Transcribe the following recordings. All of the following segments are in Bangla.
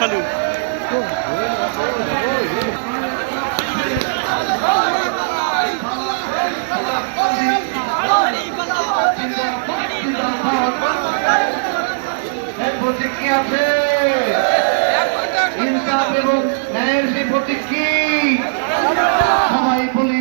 খালু প্রতীকী আছে ইনসাফ এবং ন্যায়ের সেই প্রতীকী সবাই বলি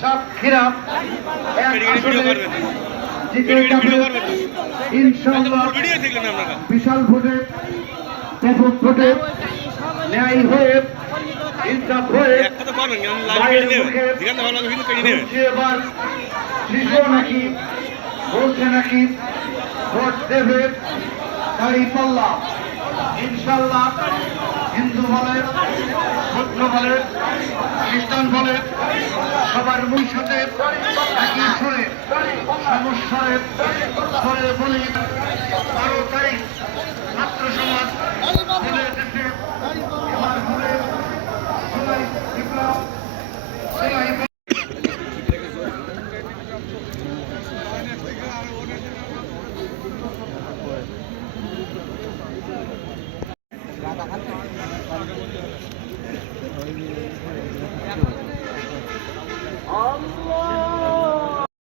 সাক্ষীরা বিশাল ভোটে ব্যাপক ভোটে ন্যায় হয়ে ইনসাফ হয়ে এবার শিশু নাকি বলছে নাকি ভোট দেবে দাঁড়িয়ে পাল্লা ইনশাল্লাহ হিন্দু বলে বৌদ্ধ বলে খ্রিস্টান বলে সবার মুখ সাথে একই সুরে সমস্যারে করে বলি 12 তারিখ ছাত্র সমাজ বলে এসেছে এবার বলে সবাই বিপ্লব সবাই